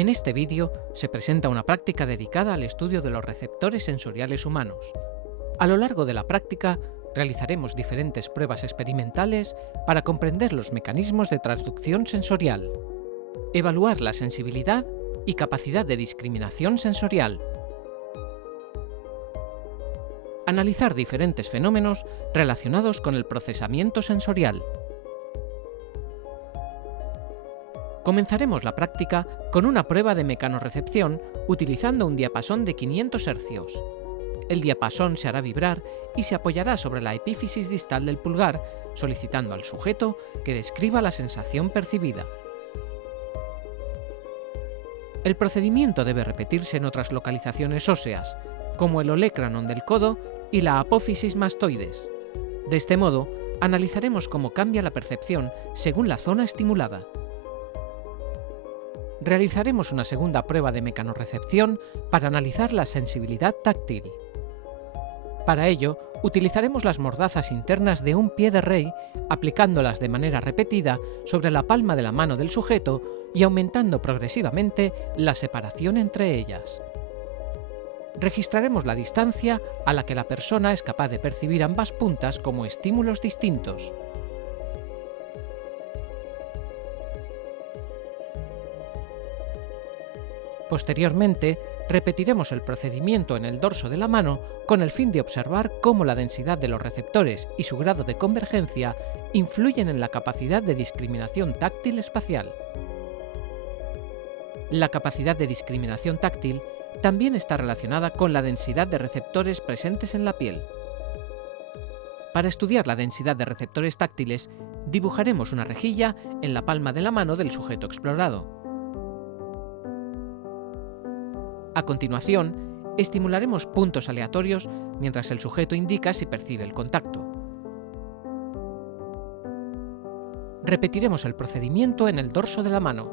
En este vídeo se presenta una práctica dedicada al estudio de los receptores sensoriales humanos. A lo largo de la práctica, realizaremos diferentes pruebas experimentales para comprender los mecanismos de transducción sensorial, evaluar la sensibilidad y capacidad de discriminación sensorial, analizar diferentes fenómenos relacionados con el procesamiento sensorial. Comenzaremos la práctica con una prueba de mecanorrecepción utilizando un diapasón de 500 Hz. El diapasón se hará vibrar y se apoyará sobre la epífisis distal del pulgar, solicitando al sujeto que describa la sensación percibida. El procedimiento debe repetirse en otras localizaciones óseas, como el olecranon del codo y la apófisis mastoides. De este modo, analizaremos cómo cambia la percepción según la zona estimulada. Realizaremos una segunda prueba de mecanorrecepción para analizar la sensibilidad táctil. Para ello, utilizaremos las mordazas internas de un pie de rey, aplicándolas de manera repetida sobre la palma de la mano del sujeto y aumentando progresivamente la separación entre ellas. Registraremos la distancia a la que la persona es capaz de percibir ambas puntas como estímulos distintos. Posteriormente, repetiremos el procedimiento en el dorso de la mano con el fin de observar cómo la densidad de los receptores y su grado de convergencia influyen en la capacidad de discriminación táctil espacial. La capacidad de discriminación táctil también está relacionada con la densidad de receptores presentes en la piel. Para estudiar la densidad de receptores táctiles, dibujaremos una rejilla en la palma de la mano del sujeto explorado. A continuación, estimularemos puntos aleatorios mientras el sujeto indica si percibe el contacto. Repetiremos el procedimiento en el dorso de la mano.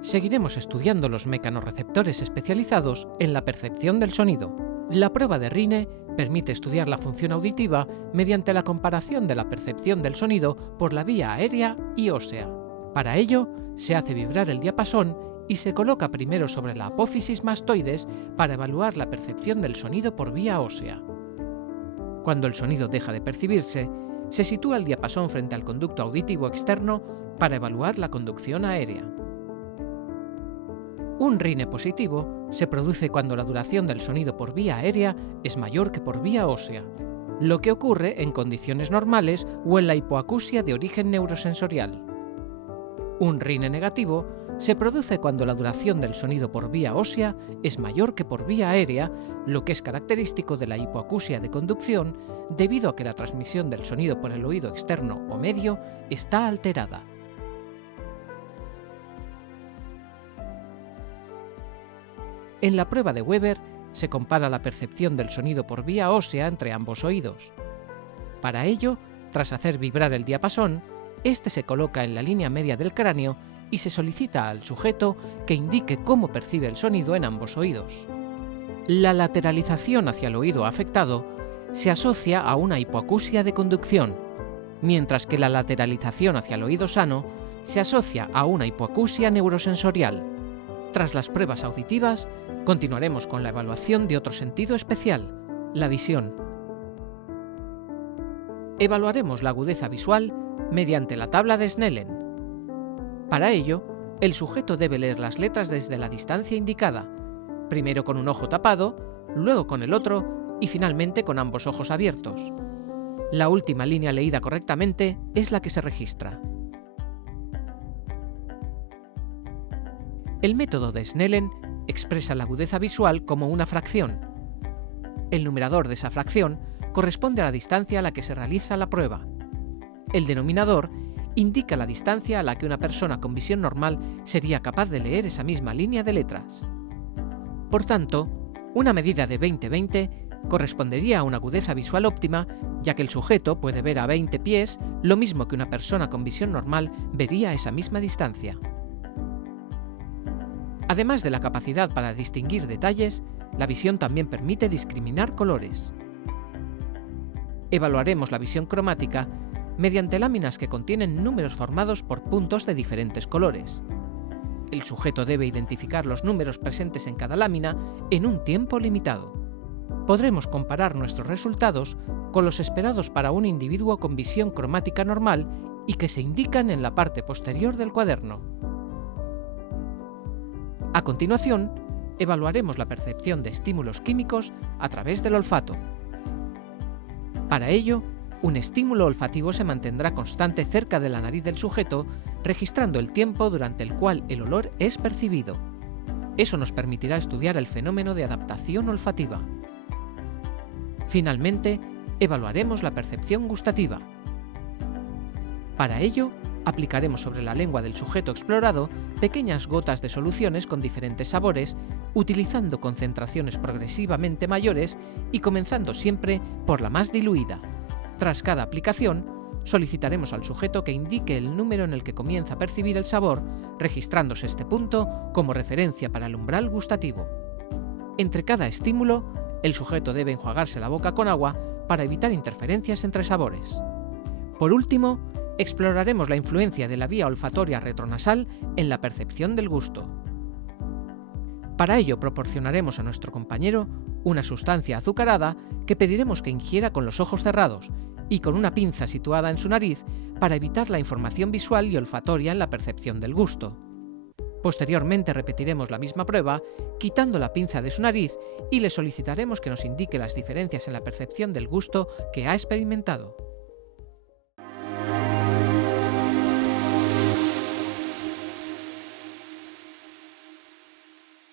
Seguiremos estudiando los mecanorreceptores especializados en la percepción del sonido. La prueba de Rhine permite estudiar la función auditiva mediante la comparación de la percepción del sonido por la vía aérea y ósea. Para ello, se hace vibrar el diapasón y se coloca primero sobre la apófisis mastoides para evaluar la percepción del sonido por vía ósea. Cuando el sonido deja de percibirse, se sitúa el diapasón frente al conducto auditivo externo para evaluar la conducción aérea. Un Rhine positivo se produce cuando la duración del sonido por vía aérea es mayor que por vía ósea, lo que ocurre en condiciones normales o en la hipoacusia de origen neurosensorial. Un Rhine negativo se produce cuando la duración del sonido por vía ósea es mayor que por vía aérea, lo que es característico de la hipoacusia de conducción debido a que la transmisión del sonido por el oído externo o medio está alterada. En la prueba de Weber se compara la percepción del sonido por vía ósea entre ambos oídos. Para ello, tras hacer vibrar el diapasón, este se coloca en la línea media del cráneo y se solicita al sujeto que indique cómo percibe el sonido en ambos oídos. La lateralización hacia el oído afectado se asocia a una hipoacusia de conducción, mientras que la lateralización hacia el oído sano se asocia a una hipoacusia neurosensorial. Tras las pruebas auditivas, continuaremos con la evaluación de otro sentido especial, la visión. Evaluaremos la agudeza visual mediante la tabla de Snellen. Para ello, el sujeto debe leer las letras desde la distancia indicada, primero con un ojo tapado, luego con el otro y finalmente con ambos ojos abiertos. La última línea leída correctamente es la que se registra. El método de Snellen expresa la agudeza visual como una fracción. El numerador de esa fracción corresponde a la distancia a la que se realiza la prueba. El denominador indica la distancia a la que una persona con visión normal sería capaz de leer esa misma línea de letras. Por tanto, una medida de 20-20 correspondería a una agudeza visual óptima, ya que el sujeto puede ver a 20 pies lo mismo que una persona con visión normal vería a esa misma distancia. Además de la capacidad para distinguir detalles, la visión también permite discriminar colores. Evaluaremos la visión cromática mediante láminas que contienen números formados por puntos de diferentes colores. El sujeto debe identificar los números presentes en cada lámina en un tiempo limitado. Podremos comparar nuestros resultados con los esperados para un individuo con visión cromática normal y que se indican en la parte posterior del cuaderno. A continuación, evaluaremos la percepción de estímulos químicos a través del olfato. Para ello, un estímulo olfativo se mantendrá constante cerca de la nariz del sujeto, registrando el tiempo durante el cual el olor es percibido. Eso nos permitirá estudiar el fenómeno de adaptación olfativa. Finalmente, evaluaremos la percepción gustativa. Para ello, aplicaremos sobre la lengua del sujeto explorado pequeñas gotas de soluciones con diferentes sabores, utilizando concentraciones progresivamente mayores y comenzando siempre por la más diluida. Tras cada aplicación, solicitaremos al sujeto que indique el número en el que comienza a percibir el sabor, registrándose este punto como referencia para el umbral gustativo. Entre cada estímulo, el sujeto debe enjuagarse la boca con agua para evitar interferencias entre sabores. Por último, exploraremos la influencia de la vía olfatoria retronasal en la percepción del gusto. Para ello proporcionaremos a nuestro compañero una sustancia azucarada que pediremos que ingiera con los ojos cerrados y con una pinza situada en su nariz para evitar la información visual y olfatoria en la percepción del gusto. Posteriormente repetiremos la misma prueba, quitando la pinza de su nariz y le solicitaremos que nos indique las diferencias en la percepción del gusto que ha experimentado.